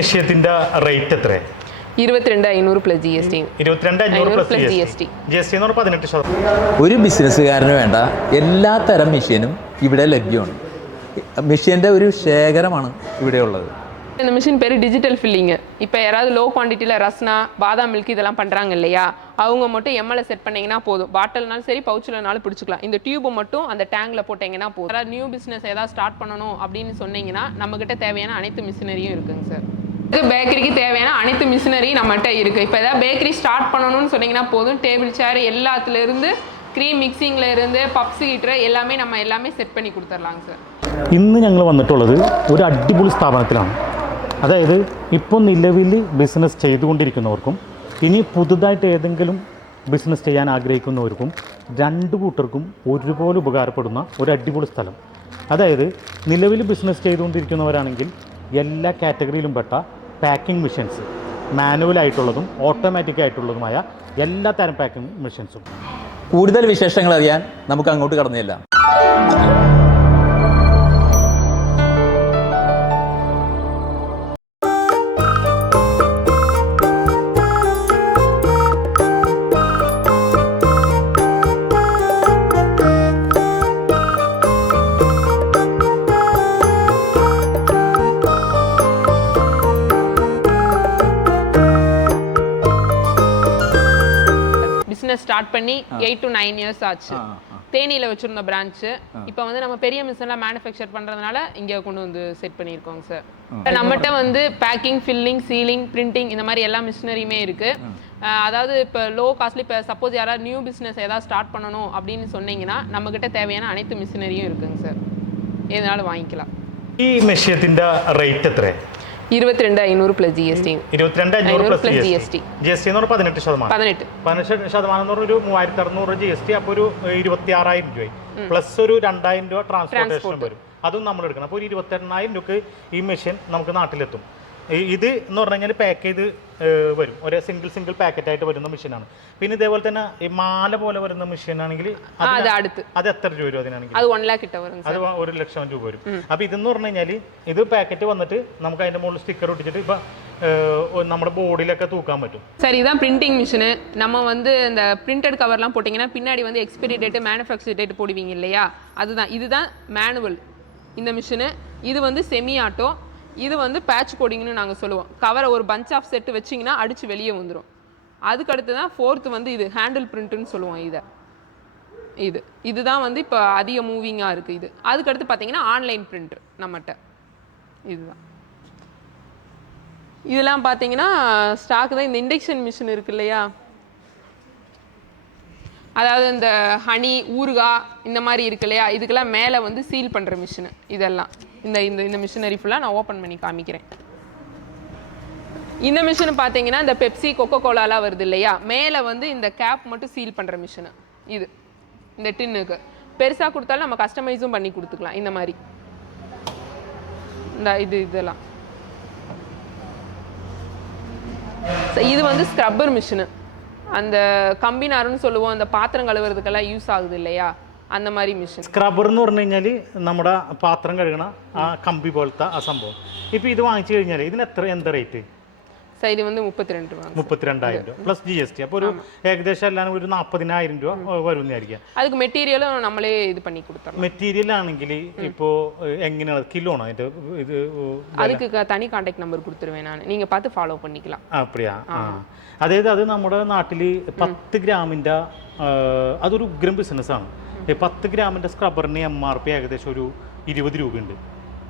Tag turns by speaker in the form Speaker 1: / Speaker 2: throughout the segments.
Speaker 1: വിഷയത്തിന്റെ റേറ്റ് എത്ര
Speaker 2: ഇരുപത്തിരണ്ട് അഞ്ഞൂറ് പ്ലസ് ജി എസ് ടി
Speaker 1: ഇരുപത്തിരണ്ട് അഞ്ഞൂറ്
Speaker 2: അഞ്ഞൂറ്
Speaker 1: plus
Speaker 2: plus
Speaker 1: G
Speaker 2: GST.
Speaker 1: S T G S T എന്ന് പറഞ്ഞാൽ പതിനെട്ട് ശതമാനം
Speaker 3: ഒരു ബിസിനസ്സുകാരന് വേണ്ട എല്ലാ തരം മെഷീനും ഇവിടെ ലഭ്യമാണ് മെഷീൻ്റെ ഒരു ശേഖരമാണ് ഇവിടെ ഉള്ളത്
Speaker 2: இந்த மிஷின் பேர் டிஜிட்டல் ஃபில்லிங்கு இப்போ யாராவது லோ குவான்டிட்டியில் ரஸ்னா பாதாம் மில்க் இதெல்லாம் பண்ணுறாங்க இல்லையா அவங்க மட்டும் எம்எல்ஏ செட் பண்ணீங்கன்னா போதும் பாட்டில்னாலும் சரி பவுச்சில்னாலும் பிடிச்சிக்கலாம் இந்த டியூபை மட்டும் அந்த டேங்கில் போட்டிங்கன்னா போதும் யாராவது நியூ பிஸ்னஸ் ஏதாவது ஸ்டார்ட் பண்ணணும் அப்படின்னு சொன்னீங்கன்னா நம்மக்கிட்ட தேவையான அனைத்து மிஷினரியும் இருக்குங்க சார் இது பேக்கரிக்கு தேவையான அனைத்து மிஷினரி நம்மகிட்ட இருக்குது இப்போ ஏதாவது பேக்கரி ஸ்டார்ட் பண்ணணும்னு சொன்னீங்கன்னா போதும் டேபிள் சேர் எல்லாத்துலேருந்து க்ரீம் மிக்சிங்ல இருந்து பப்ஸ் ஹீட்டர் எல்லாமே நம்ம எல்லாமே செட் பண்ணி கொடுத்துர்லாங்க சார்
Speaker 1: ഇന്ന് ഞങ്ങൾ വന്നിട്ടുള്ളത് ഒരു അടിപൊളി സ്ഥാപനത്തിലാണ് അതായത് ഇപ്പോൾ നിലവിൽ ബിസിനസ് ചെയ്തുകൊണ്ടിരിക്കുന്നവർക്കും ഇനി പുതുതായിട്ട് ഏതെങ്കിലും ബിസിനസ് ചെയ്യാൻ ആഗ്രഹിക്കുന്നവർക്കും രണ്ട് കൂട്ടർക്കും ഒരുപോലെ ഉപകാരപ്പെടുന്ന ഒരു അടിപൊളി സ്ഥലം അതായത് നിലവിൽ ബിസിനസ് ചെയ്തുകൊണ്ടിരിക്കുന്നവരാണെങ്കിൽ എല്ലാ കാറ്റഗറിയിലും പെട്ട പാക്കിംഗ് മെഷീൻസ് മാനുവലായിട്ടുള്ളതും ഓട്ടോമാറ്റിക് ആയിട്ടുള്ളതുമായ എല്ലാ തരം പാക്കിംഗ് മെഷീൻസും.
Speaker 3: കൂടുതൽ വിശേഷങ്ങൾ അറിയാൻ നമുക്ക് അങ്ങോട്ട് കടന്നു
Speaker 2: பிஸ்னஸ் ஸ்டார்ட் பண்ணி எயிட் டு நைன் இயர்ஸ் ஆச்சு தேனியில் வச்சுருந்த பிரான்ச்சு இப்போ வந்து நம்ம பெரிய மிஷின்லாம் மேனுஃபேக்சர் பண்ணுறதுனால இங்கே கொண்டு வந்து செட் பண்ணியிருக்கோங்க சார் நம்மகிட்ட வந்து பேக்கிங் ஃபில்லிங் சீலிங் பிரிண்டிங் இந்த மாதிரி எல்லா மிஷினரியுமே இருக்குது அதாவது இப்போ லோ காஸ்ட்லி இப்போ சப்போஸ் யாராவது நியூ பிஸ்னஸ் ஏதாவது ஸ்டார்ட் பண்ணணும் அப்படின்னு சொன்னீங்கன்னா நம்மக்கிட்ட தேவையான அனைத்து மிஷினரியும் இருக்குங்க சார் எதனாலும் வாங்கிக்கலாம்
Speaker 1: ഈ മെഷീനത്തിന്റെ റേറ്റ് ഇരുപത്തിരണ്ട്
Speaker 2: അഞ്ഞൂറ് പ്ലസ് ജി എസ് ടി
Speaker 1: ഇരുപത്തിരണ്ട് അഞ്ഞൂറ്
Speaker 2: plus G
Speaker 1: S T G S T എന്ന് പറഞ്ഞാൽ പതിനെട്ട് ശതമാനം.
Speaker 2: പതിനെട്ട്.
Speaker 1: പതിനെട്ട് ശതമാനം എന്ന് പറഞ്ഞാൽ ഒരു മൂവായിരത്തി അറുന്നൂറ് ജി എസ് ടി അപ്പോൾ ഒരു ഇരുപത്തി ആറായിരം പ്ലസ് ഒരു രണ്ടായിരം രൂപ ട്രാൻസ്പോർട്ടേഷൻ വരും. അതും നമ്മൾ എടുക്കണം. അപ്പോൾ ഒരു ഇരുപത്തെണ്ണായിരം രൂപക്ക് ഈ മെഷീൻ നമുക്ക് നാട്ടിലെത്തും. ഇത് എന്ന് പറഞ്ഞു കഴിഞ്ഞാൽ പാക്ക് ചെയ്ത് ഏഹ്, വരും ഒരു സിംഗിൾ സിംഗിൾ പാക്കറ്റ് ആയിട്ട് വരുന്ന മെഷീനാണ് പിന്നെ ഇതേപോലെ തന്നെ ഈ മാല പോലെ വരുന്ന മെഷീൻ ആണെങ്കിൽ
Speaker 2: ஆ அது அடுத்து
Speaker 1: അത് എത്ര രൂപ വരും അതിനാണെങ്കിൽ
Speaker 2: அது ஒன் லேக் கிட்ட வருங்க
Speaker 1: അത് ഒരു ലക്ഷം രൂപ വരും അപ്പൊ ഇതെന്ന് പറഞ്ഞു കഴിഞ്ഞാൽ ഇത് പാക്കറ്റ് വന്നിട്ട് നമുക്ക് അതിന്റെ മുകളിൽ സ്റ്റിക്കർ ഒട്ടിച്ചിട്ട് ഇപ്പൊ ഏഹ്, നമ്മുടെ ബോർഡിലൊക്കെ തൂക്കാൻ പറ്റും
Speaker 2: சரி இதான் பிரிண்டிங் மிஷினு நம்ம வந்து இந்த பிரிண்டட் கவர்லாம் போட்டிங்கன்னா பின்னாடி வந்து எக்ஸ்பைரி டேட்டு மேனுஃபேக்சர் டேட் போடுவீங்க இல்லையா அதுதான் இதுதான் மேனுவல் இந்த மிஷினு இது வந்து செமி ஆட்டோ இது வந்து பேட்ச் கோடிங்னு நாங்கள் சொல்லுவோம். கவரை ஒரு பஞ்ச் ஆஃப் செட்டு வச்சிங்கன்னா அடித்து வெளியே வந்துடும் அதுக்கடுத்து தான் ஃபோர்த்து வந்து இது ஹேண்டில் பிரிண்ட்டுன்னு சொல்லுவோம் இதை. இது. இதுதான் வந்து இப்போ அதிக மூவிங்காக இருக்குது இது. அதுக்கடுத்து பார்த்தீங்கன்னா ஆன்லைன் பிரிண்ட் நம்மகிட்ட இதுதான். இதெல்லாம் பார்த்தீங்கன்னா ஸ்டாக் தான். இந்த இண்டக்ஷன் மிஷின் இருக்கு இல்லையா? அதாவது இந்த ஹனி ஊறுகாய் இந்த மாதிரி இருக்கு இல்லையா? இதுக்கெல்லாம் மேலே வந்து சீல் பண்ணுற மிஷினு இதெல்லாம். இந்த இந்த இந்த மிஷினரி ஃபுல்லாக நான் ஓப்பன் பண்ணி காமிக்கிறேன். இந்த மிஷின் பார்த்தீங்கன்னா இந்த பெப்சி கொக்கோ கோலாலாம் வருது இல்லையா? மேலே வந்து இந்த கேப் மட்டும் சீல் பண்ணுற மிஷினு இது. இந்த டின்னுக்கு பெருசாக கொடுத்தாலும் நம்ம கஸ்டமைஸும் பண்ணி கொடுத்துக்கலாம். இந்த மாதிரி. இந்த இது இதெல்லாம். இது வந்து ஸ்க்ரப்பர் மிஷினு அந்த കമ്പിനാറുന്ന് சொல்லுவோம் அந்த பாத்திரம் கழுவுறதுக்கெல்லாம் யூஸ் ஆகுது இல்லையா அந்த மாதிரி மிஷின்
Speaker 1: സ്ക്രബർ എന്ന് പറഞ്ഞു കഴിഞ്ഞാൽ നമ്മുടെ പാത്രം കഴുകണ ആ കമ്പി പോലത്തെ ആ സംഭവം ഇപ്പൊ ഇത് വാങ്ങിച്ചു കഴിഞ്ഞാൽ ഇതിന് എത്ര എന്താ റേറ്റ്
Speaker 2: சரி இது வந்து முப்பத்தி ரெண்டு ரூபா
Speaker 1: മുപ്പത്തിരണ്ടായിരം രൂപ പ്ലസ് ജി എസ് ടി അപ്പോൾ ഒരു ഏകദേശം എല്ലാം ഒരു നാൽപ്പതിനായിരം രൂപ വരുന്നതായിരിക്കാം
Speaker 2: அதுக்கு மெட்டீரியலும் நம்மளே இது பண்ணி கொடுத்துறோம்
Speaker 1: മെറ്റീരിയൽ ആണെങ്കിൽ ഇപ്പോൾ എങ്ങനെയാണ് കിലോ ആണോ അതിന്റെ ഇത്
Speaker 2: அதுக்கு க- தனி காண்டாக்ட் நம்பர் கொடுத்துருவேன் நான் நீங்க பார்த்து ஃபாலோ பண்ணிக்கலாம்
Speaker 1: അപ്പടിയാ ആ അതായത് അത് നമ്മുടെ നാട്ടിൽ പത്ത് ഗ്രാമിൻ്റെ അതൊരു ഉഗ്രം ബിസിനസ്സാണ് ഈ പത്ത് ഗ്രാമിൻ്റെ സ്ക്രബറിന് എം ആർ പി ഏകദേശം ഒരു ഇരുപത് രൂപയുണ്ട്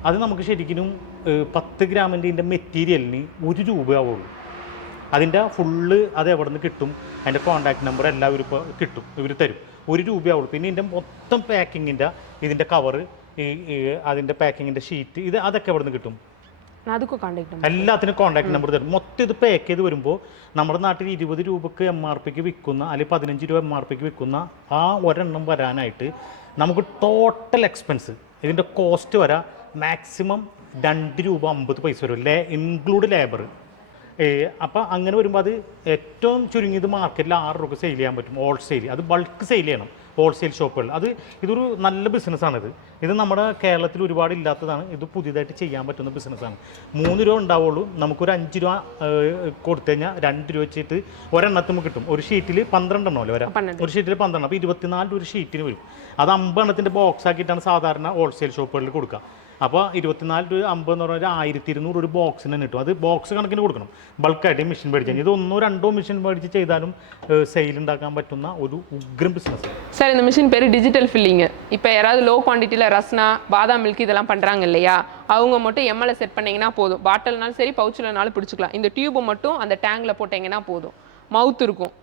Speaker 1: അത് നമുക്ക് ശരിക്കും പത്ത് ഗ്രാമിന്റെ ഇതിന്റെ മെറ്റീരിയലിന് ഒരു രൂപയാവുള്ളൂ. അതിന്റെ ഫുള്ള് അത് എവിടെ നിന്ന് കിട്ടും അതിന്റെ കോൺടാക്ട് നമ്പർ എല്ലാവരും ഇപ്പോൾ കിട്ടും ഇവർ തരും. ഒരു രൂപയാവുള്ളൂ. പിന്നെ ഇതിന്റെ മൊത്തം പാക്കിങ്ങിന്റെ ഇതിന്റെ കവറ് ഈ അതിന്റെ പാക്കിങ്ങിന്റെ ഷീറ്റ് ഇത് അതൊക്കെ എവിടെ നിന്ന് കിട്ടും എല്ലാത്തിനും കോൺടാക്ട് നമ്പർ തരും. മൊത്തം ഇത് പാക്ക് ചെയ്ത് വരുമ്പോൾ നമ്മുടെ നാട്ടിൽ ഇരുപത് രൂപക്ക് എം ആർ പിക്ക് വിൽക്കുന്ന അല്ലെങ്കിൽ പതിനഞ്ച് രൂപ എം ആർ പിക്ക് വിൽക്കുന്ന ആ ഒരെണ്ണം വരാനായിട്ട് നമുക്ക് ടോട്ടൽ എക്സ്പെൻസ് ഇതിന്റെ കോസ്റ്റ് വരാ മാക്സിമം രണ്ട് രൂപ അമ്പത് പൈസ വരും ലേ ഇൻക്ലൂഡ് ലേബർ അപ്പം അങ്ങനെ വരുമ്പോൾ അത് ഏറ്റവും ചുരുങ്ങിയത് മാർക്കറ്റിൽ ആറ് രൂപ സെയിൽ ചെയ്യാൻ പറ്റും ഹോൾസെയിൽ അത് ബൾക്ക് സെയിൽ ചെയ്യണം ഹോൾസെയിൽ ഷോപ്പുകൾ അത് ഇതൊരു നല്ല ബിസിനസ്സാണിത് ഇത് നമ്മുടെ കേരളത്തിൽ ഒരുപാട് ഇല്ലാത്തതാണ് ഇത് പുതിയതായിട്ട് ചെയ്യാൻ പറ്റുന്ന ബിസിനസ്സാണ് മൂന്ന് രൂപ ഉണ്ടാവുള്ളൂ നമുക്കൊരു അഞ്ച് രൂപ കൊടുത്തു കഴിഞ്ഞാൽ രണ്ട് രൂപ വെച്ചിട്ട് ഒരെണ്ണത്തിന് കിട്ടും. ഒരു ഷീറ്റിൽ പന്ത്രണ്ടെണ്ണോ അല്ലേ വരാം? ഒരു ഷീറ്റിൽ പന്ത്രണ്ട് അപ്പോൾ ഇരുപത്തിനാല് രൂപ ഒരു ഷീറ്റിന് വരും. അത് അമ്പെണ്ണത്തിന്റെ ബോക്സ് ആക്കിയിട്ടാണ് സാധാരണ ഹോൾസെയിൽ ഷോപ്പുകളിൽ കൊടുക്കുക അപ്പോൾ ഇരുപത്തിനാല് രൂപ അമ്പത് എന്ന് പറഞ്ഞാൽ ആയിരത്തി ഇരുന്നൂറ് ഒരു ബോക്സിന് തന്നെ കിട്ടും അത് ബോക്സ് കണക്കിന് കൊടുക്കണം ബൾക്കായിട്ട് മെഷീൻ മേടിച്ചാൽ ഇത് ഒന്നോ രണ്ടോ മെഷീൻ മേടിച്ച് ചെയ്താലും സെയിൽ ഉണ്ടാക്കാൻ പറ്റുന്ന ഒരു ഉഗ്രം ബിസിനസ്
Speaker 2: சார் இந்த மிஷின் பேர் டிஜிட்டல் ஃபில்லிங்கு இப்போ யாராவது லோ குவான்டிட்டியில் ரஸ்னா பாதாம் மில்க் இதெல்லாம் பண்ணுறாங்க இல்லையா அவங்க மட்டும் எம்எல்ஏ செட் பண்ணீங்கன்னா போதும் பாட்டில்னாலும் சரி பவுச்சில்னாலும் பிடிச்சிக்கலாம் இந்த டியூபை மட்டும் அந்த டேங்கில் போட்டிங்கன்னா போதும் மவுத் இருக்கும்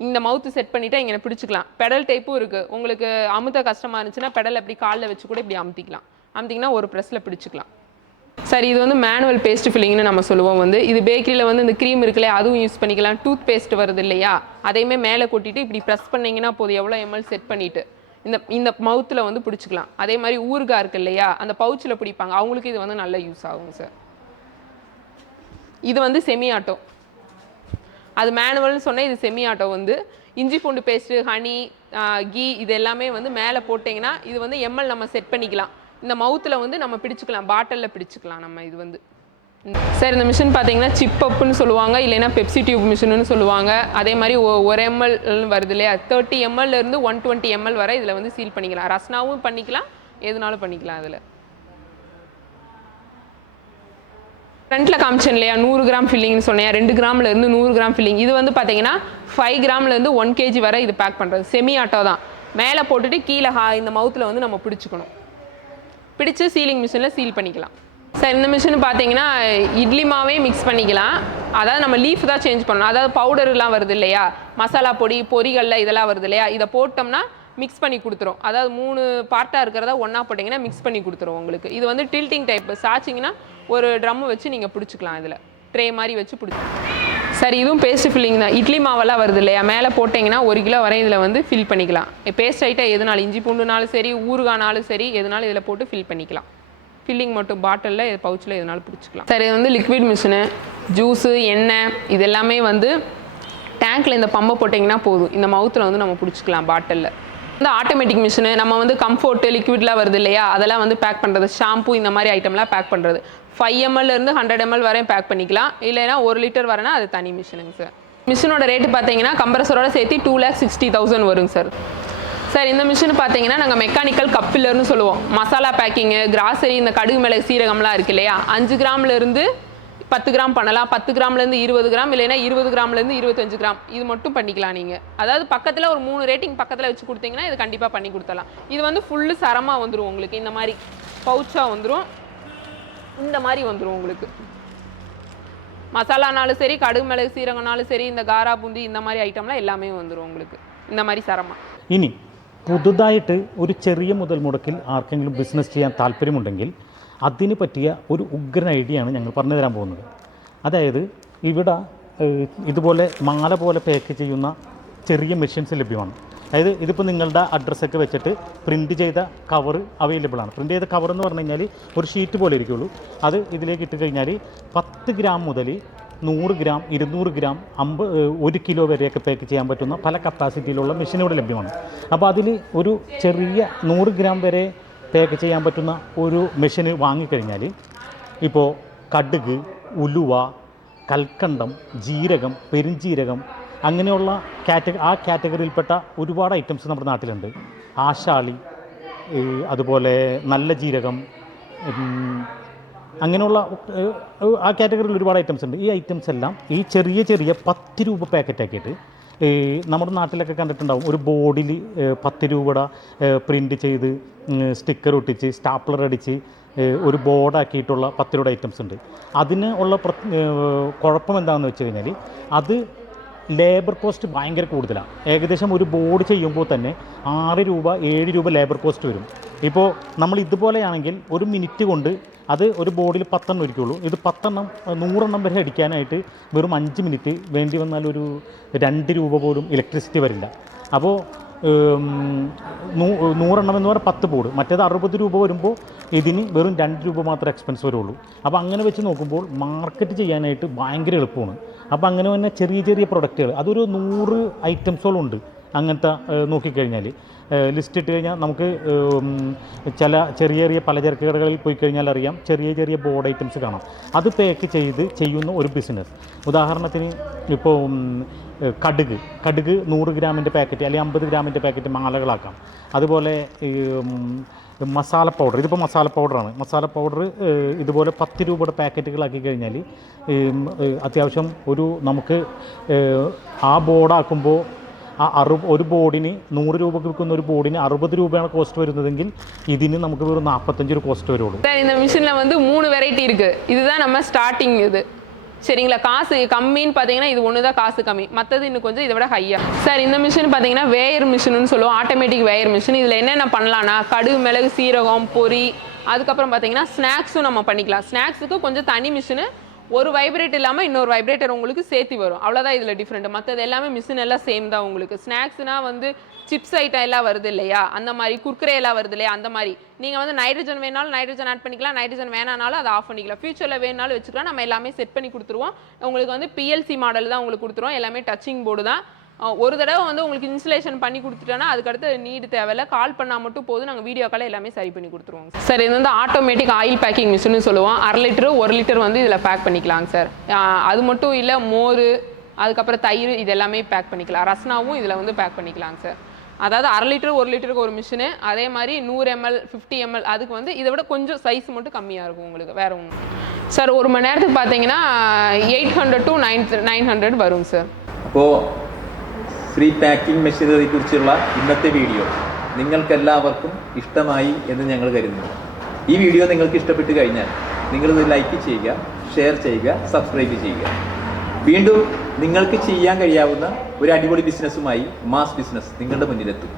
Speaker 2: இந்த மவுத்து செட் பண்ணிட்டா இங்கே பிடிச்சிக்கலாம் பெடல் டைப்பும் இருக்குது உங்களுக்கு அமுத்த கஷ்டமாக இருந்துச்சுன்னா பெடல் அப்படி காலில் வச்சு கூட இப்படி அமுத்திக்கலாம் அமுத்திங்கன்னா ஒரு ப்ரெஸ்ஸில் பிடிச்சிக்கலாம். சரி இது வந்து மேனுவல் பேஸ்ட் ஃபில்லிங்னு நம்ம சொல்லுவோம் வந்து. இது பேக்கரியில் வந்து இந்த க்ரீம் இருக்குல்லையா அதுவும் யூஸ் பண்ணிக்கலாம். டூத் பேஸ்ட் வருது இல்லையா? அதையுமே மேலே கொட்டிட்டு இப்படி ப்ரெஸ் பண்ணிங்கன்னா போதும். எவ்வளோ எம்எல் செட் பண்ணிட்டு. இந்த இந்த மவுத்தில் வந்து பிடிச்சிக்கலாம். அதே மாதிரி ஊறுகாய் இருக்கு இல்லையா? அந்த பவுச்சில் பிடிப்பாங்க. அவங்களுக்கு இது வந்து நல்ல யூஸ் ஆகும் சார் இது வந்து செமி ஆட்டோ அது மேனுவல்னு சொன்னால் இது செமி ஆட்டோ வந்து. இஞ்சி பூண்டு பேஸ்ட்டு ஹனி கீ இது எல்லாமே வந்து மேலே போட்டிங்கன்னா இது வந்து எம்எல் நம்ம செட் பண்ணிக்கலாம். இந்த மவுத்தில் வந்து நம்ம பிடிச்சிக்கலாம் பாட்டிலில் பிடிச்சிக்கலாம் நம்ம இது வந்து. சார் இந்த மிஷின் பார்த்தீங்கன்னா சிப் அப்புன்னு சொல்லுவாங்க இல்லைன்னா பெப்சி டியூப் மிஷின்னு சொல்லுவாங்க. அதே மாதிரி ஒரு எம்எல் வருது இல்லையா? தேர்ட்டி இருந்து ஒன் டுவெண்ட்டி எம்எல் வரை இதில் வந்து சீல் பண்ணிக்கலாம். ரஸ்னாவும் பண்ணிக்கலாம் எதுனாலும் பண்ணிக்கலாம் அதில். ஃப்ரண்ட்டில் காமிச்சேன் இல்லையா? நூறு கிராம் ஃபில்லிங்னு சொன்னேன். ரெண்டு கிராம்ல இருந்து நூறு கிராம் ஃபில்லிங் இது வந்து பார்த்தீங்கன்னா ஃபைவ் கிராம்லேருந்து ஒன் கேஜி வரை இது பேக் பண்ணுறது செமி ஆட்டோ தான். மேலே போட்டுட்டு கீழே ஹா இந்த மவுத்தில் வந்து நம்ம பிடிச்சிக்கணும். பிடிச்சு சீலிங் மிஷினில் சீல் பண்ணிக்கலாம். சார் இந்த மிஷின் பார்த்தீங்கன்னா இட்லி மாவே மிக்ஸ் பண்ணிக்கலாம். அதாவது நம்ம லீஃப் தான் சேஞ்ச் பண்ணணும். அதாவது பவுடர்லாம் வருது இல்லையா? மசாலா பொடி பொரிகளில் இதெல்லாம் வருது இல்லையா? இதை போட்டோம்னா மிக்ஸ் பண்ணி கொடுத்துரும். அதாவது மூணு பார்ட்டாக இருக்கிறத ஒன்றா போட்டிங்கன்னா மிக்ஸ் பண்ணி கொடுத்துரும் உங்களுக்கு. இது வந்து டில்ட்டிங் டைப் சாச்சிங்கன்னா ஒரு ட்ரம்மு வச்சு நீங்கள் பிடிச்சிக்கலாம் இதில். ட்ரே மாதிரி வச்சு பிடிச்சி சரி இதுவும் பேஸ்ட் ஃபில்லிங் தான். இட்லி மாவெல்லாம் வருது இல்லையா? மேலே போட்டிங்கன்னா ஒரு கிலோ வரை இதில் வந்து ஃபில் பண்ணிக்கலாம். பேஸ்ட் ஐட்டம் எதுனாலும் இஞ்சி பூண்டுனாலும் சரி ஊறுகானாலும் சரி எதுனாலும் இதில் போட்டு ஃபில் பண்ணிக்கலாம். ஃபில்லிங் மட்டும் பாட்டிலில் இது பவுச்சில் எதுனாலும் பிடிச்சிக்கலாம். சரி இது வந்து லிக்விட் மிஷினு ஜூஸு எண்ணெய் இது எல்லாமே வந்து டேங்க்கில் இந்த பம்பை போட்டிங்கன்னா போதும். இந்த மவுத்தில் வந்து நம்ம பிடிச்சிக்கலாம் பாட்டிலில் இந்த ஆட்டோமேட்டிக் மிஷினு நம்ம வந்து கம்ஃபோர்ட்டு லிக்விட்லாம் வருது இல்லையா? அதெல்லாம் வந்து பேக் பண்ணுறது ஷாம்பு இந்த மாதிரி ஐட்டம்லாம் பேக் பண்ணுறது ஃபைவ் இருந்து ஹண்ட்ரட் எம்எல் வரையும் பேக் பண்ணிக்கலாம். இல்லைன்னா ஒரு லிட்டர் வரனா அது தனி மிஷினுங்க சார் மிஷினோட ரேட்டு பார்த்தீங்கன்னா கம்ப்ரஸரோட சேர்த்து டூ லேக் சிக்ஸ்டி தௌசண்ட் வருங்க சார் சார் இந்த மிஷின் பார்த்தீங்கன்னா நாங்கள் மெக்கானிக்கல் கப்பிலர்னு சொல்லுவோம். மசாலா பேக்கிங்கு கிராசரி இந்த கடுகு மிளகு சீரகம்லாம் இருக்கு இல்லையா? அஞ்சு கிராம்லேருந்து பத்து கிராம் பண்ணலாம் பத்து கிராம்லேருந்து இருபது கிராம் இல்லைன்னா இருபது கிராம்லேருந்து இருபத்தஞ்சு கிராம் இது மட்டும் பண்ணிக்கலாம் நீங்கள் அதாவது பக்கத்தில் ஒரு மூணு ரேட்டிங் பக்கத்தில் வச்சு கொடுத்தீங்கன்னா இது கண்டிப்பாக பண்ணி கொடுத்தலாம் இது வந்து ஃபுல்லு சரமாக வந்துடும் உங்களுக்கு இந்த மாதிரி பவுச்சாக வந்துடும் இந்த மாதிரி வந்துடும் உங்களுக்கு மசாலானாலும் சரி கடுகு மிளகு சீரகம்னாலும் சரி இந்த காரா பூந்தி இந்த மாதிரி ஐட்டம்லாம் எல்லாமே வந்துடும் உங்களுக்கு இந்த மாதிரி சரமாக
Speaker 1: ഇനി പുതുതായിട്ട് ഒരു ചെറിയ മുതൽ മുടക്കിൽ ആർക്കെങ്കിലും ബിസിനസ് ചെയ്യാൻ താല്പര്യമുണ്ടെങ്കിൽ അതിന് പറ്റിയ ഒരു ഉഗ്രൻ ഐഡിയയാണ് ഞങ്ങൾ പറഞ്ഞു തരാൻ പോകുന്നത്. അതായത് ഇവിടെ ഇതുപോലെ മാല പോലെ പാക്ക് ചെയ്യുന്ന ചെറിയ മെഷീൻസ് ലഭ്യമാണ്. അതായത് ഇതിപ്പോൾ നിങ്ങളുടെ അഡ്രസ്സൊക്കെ വെച്ചിട്ട് പ്രിന്റ് ചെയ്ത കവർ അവൈലബിളാണ് പ്രിന്റ് ചെയ്ത കവർ എന്ന് പറഞ്ഞു കഴിഞ്ഞാൽ ഒരു ഷീറ്റ് പോലെ ഇരിക്കുള്ളൂ. അത് ഇതിലേക്ക് ഇട്ട് കഴിഞ്ഞാൽ പത്ത് ഗ്രാം മുതൽ നൂറ് ഗ്രാം ഇരുന്നൂറ് ഗ്രാം അമ്പത് ഒരു കിലോ വരെയൊക്കെ പാക്ക് ചെയ്യാൻ പറ്റുന്ന പല കപ്പാസിറ്റിയിലുള്ള മെഷീൻ ഇവിടെ ലഭ്യമാണ്. അപ്പോൾ അതിൽ ഒരു ചെറിയ നൂറ് ഗ്രാം വരെ പാക്ക് ചെയ്യാൻ പറ്റുന്ന ഒരു മെഷീൻ വാങ്ങിക്കഴിഞ്ഞാൽ ഇപ്പോൾ കടുക് ഉലുവ കൽക്കണ്ടം ജീരകം പെരുംജീരകം അങ്ങനെയുള്ള കാറ്റ ആ കാറ്റഗറിയിൽപ്പെട്ട ഒരുപാട് ഐറ്റംസ് നമ്മുടെ നാട്ടിലുണ്ട്. ആശാളി അതുപോലെ നല്ല ജീരകം അങ്ങനെയുള്ള ആ കാറ്റഗറിയിൽ ഒരുപാട് ഐറ്റംസ് ഉണ്ട്. ഈ ഐറ്റംസ് എല്ലാം ഈ ചെറിയ ചെറിയ പത്ത് രൂപ പാക്കറ്റ് ആക്കിയിട്ട് നമ്മുടെ നാട്ടിലൊക്കെ കണ്ടിട്ടുണ്ടാവും. ഒരു ബോർഡിൽ പത്ത് രൂപയുടെ പ്രിന്റ് ചെയ്ത് സ്റ്റിക്കർ ഒട്ടിച്ച് സ്റ്റാപ്ലർ അടിച്ച് ഒരു ബോർഡാക്കിയിട്ടുള്ള പത്ത് രൂപയുടെ ഐറ്റംസ് ഉണ്ട്. അതിന് ഉള്ള കുഴപ്പം എന്താണെന്ന് വെച്ച് കഴിഞ്ഞാൽ അത് ലേബർ കോസ്റ്റ് ഭയങ്കര കൂടുതലാണ്. ഏകദേശം ഒരു ബോർഡ് ചെയ്യുമ്പോൾ തന്നെ ആറ് രൂപ ഏഴ് രൂപ ലേബർ കോസ്റ്റ് വരും. ഇപ്പോൾ നമ്മൾ ഇതുപോലെയാണെങ്കിൽ ഒരു മിനിറ്റ് കൊണ്ട് അത് ഒരു ബോർഡിൽ പത്തെണ്ണം ഇരിക്കുള്ളൂ. ഇത് പത്തെണ്ണം നൂറെണ്ണം വരെ അടിക്കാനായിട്ട് വെറും അഞ്ച് മിനിറ്റ് വേണ്ടി വന്നാൽ ഒരു രണ്ട് രൂപ പോലും ഇലക്ട്രിസിറ്റി വരില്ല. അപ്പോൾ നൂറെണ്ണം എന്ന് പറഞ്ഞാൽ പത്ത് ബോർഡ്. മറ്റേത് അറുപത് രൂപ വരുമ്പോൾ ഇതിന് വെറും രണ്ട് രൂപ മാത്രമേ എക്സ്പെൻസ് വരുള്ളൂ. അപ്പോൾ അങ്ങനെ വെച്ച് നോക്കുമ്പോൾ മാർക്കറ്റ് ചെയ്യാനായിട്ട് ഭയങ്കര എളുപ്പമാണ്. അപ്പോൾ അങ്ങനെ തന്നെ ചെറിയ ചെറിയ പ്രൊഡക്റ്റുകൾ അതൊരു നൂറ് ഐറ്റംസോളം ഉണ്ട് അങ്ങനത്തെ നോക്കിക്കഴിഞ്ഞാൽ ലിസ്റ്റ് ഇട്ട് കഴിഞ്ഞാൽ നമുക്ക് ചില ചെറിയ ചെറിയ പലചരക്ക് കടകളിൽ പോയി കഴിഞ്ഞാൽ അറിയാം ചെറിയ ചെറിയ ബോർഡ് ഐറ്റംസ് കാണാം. അത് പാക്ക് ചെയ്ത് ചെയ്യുന്ന ഒരു ബിസിനസ് ഉദാഹരണത്തിന് ഇപ്പോൾ കടുക്. കടുക് നൂറ് ഗ്രാമിന്റെ പാക്കറ്റ് അല്ലെങ്കിൽ അമ്പത് ഗ്രാമിന്റെ പാക്കറ്റ് മാലകളാക്കാം. അതുപോലെ മസാല പൗഡർ ഇതിപ്പോൾ മസാല പൗഡറാണ് മസാല പൗഡർ ഇതുപോലെ പത്ത് രൂപയുടെ പാക്കറ്റുകളാക്കി കഴിഞ്ഞാൽ അത്യാവശ്യം ഒരു നമുക്ക് ആ ബോർഡാക്കുമ്പോൾ ആ അറു ഒരു ബോർഡിന് നൂറ് രൂപക്ക് വിൽക്കുന്ന ഒരു ബോർഡിന് അറുപത് രൂപയാണ് കോസ്റ്റ് വരുന്നതെങ്കിൽ ഇതിന് നമുക്ക് വെറും നാൽപ്പത്തഞ്ച് രൂപ கோஸ்ட் വരുള്ളൂ
Speaker 2: சார் இந்த மிஷினில் வந்து மூணு வெரைட்டி இருக்கு இதுதான் நம்ம ஸ்டார்டிங் இது சரிங்களா காசு கம்மின்னு பார்த்தீங்கன்னா இது ஒன்று தான் காசு கம்மி மற்றது இன்னும் கொஞ்சம் இதை விட ஹையா சார் இந்த மிஷின் பார்த்தீங்கன்னா வேயர் மிஷின்னு சொல்லுவோம் ஆட்டோமேட்டிக் வேயர் மிஷின் இதில் என்னென்ன பண்ணலாம்னா கடுகு மிளகு சீரகம் பொரி அதுக்கப்புறம் பார்த்தீங்கன்னா ஸ்நாக்ஸும் நம்ம பண்ணிக்கலாம் ஸ்நாக்ஸுக்கு கொஞ்சம் தனி மிஷினு ஒரு வைப்ரேட் இல்லாமல் இன்னொரு வைப்ரேட்டர் உங்களுக்கு சேர்த்து வரும். அவ்வளோதான் இதில் டிஃப்ரெண்ட் மற்றது எல்லாமே மிஷின் எல்லாம் சேம் தான் உங்களுக்கு. ஸ்நாக்ஸ்னால் வந்து சிப்ஸ் ஐட்டம் எல்லாம் வருது இல்லையா? அந்த மாதிரி குர்குரே எல்லாம் வருது இல்லையா? அந்த மாதிரி. நீங்கள் வந்து நைட்ரஜன் வேணாலும் நைட்ரஜன் ஆட் பண்ணிக்கலாம். நைட்ரஜன் வேணானாலும் அதை ஆஃப் பண்ணிக்கலாம். ஃபியூச்சரில் வேணாலும் வச்சுக்கலாம். நம்ம எல்லாமே செட் பண்ணி கொடுத்துருவோம். உங்களுக்கு வந்து பிஎல்சி மாடல் தான் உங்களுக்கு கொடுத்துருவோம். எல்லாமே டச்சிங் போர்டு தான். ஒரு தடவை வந்து உங்களுக்கு இன்சுலேஷன் பண்ணி கொடுத்துட்டோன்னா அதுக்கடுத்து நீடு தேவையில்ல. கால் பண்ணால் மட்டும் போதும். நாங்கள் வீடியோ காலை எல்லாமே சரி பண்ணி கொடுத்துருவோம் சார். இது வந்து ஆட்டோமேட்டிக் ஆயில் பேக்கிங் மிஷின்னு சொல்லுவோம். அரை லிட்டரு ஒரு லிட்டர் வந்து இதில் பேக் பண்ணிக்கலாங்க சார். அது மட்டும் இல்லை மோர் அதுக்கப்புறம் தயிர் இதெல்லாமே பேக் பண்ணிக்கலாம். ரஸ்னாவும் இதில் வந்து பேக் பண்ணிக்கலாங்க சார். அதாவது அரை லிட்டர் ஒரு லிட்டருக்கு ஒரு மிஷினு அதே மாதிரி நூறு எம்எல் ஃபிஃப்டி எம்எல் அதுக்கு வந்து இதை விட கொஞ்சம் சைஸ் மட்டும் கம்மியாக இருக்கும் உங்களுக்கு. வேறு ஒன்று சார் ஒரு மணி நேரத்துக்கு பார்த்தீங்கன்னா eight hundred to nine nine hundred வரும் சார்.
Speaker 3: இப்போது ഫ്രീ പാക്കിംഗ് മെഷീനറി കുറിച്ചുള്ള ഇന്നത്തെ വീഡിയോ നിങ്ങൾക്കെല്ലാവർക്കും ഇഷ്ടമായി എന്ന് ഞങ്ങൾ കരുതുന്നു. ഈ വീഡിയോ നിങ്ങൾക്ക് ഇഷ്ടപ്പെട്ട് കഴിഞ്ഞാൽ നിങ്ങളിത് ലൈക്ക് ചെയ്യുക ഷെയർ ചെയ്യുക സബ്സ്ക്രൈബ് ചെയ്യുക. വീണ്ടും നിങ്ങൾക്ക് ചെയ്യാൻ കഴിയാവുന്ന ഒരു അടിപൊളി ബിസിനസ്സുമായി മാസ് ബിസിനസ് നിങ്ങളുടെ മുന്നിലെത്തും.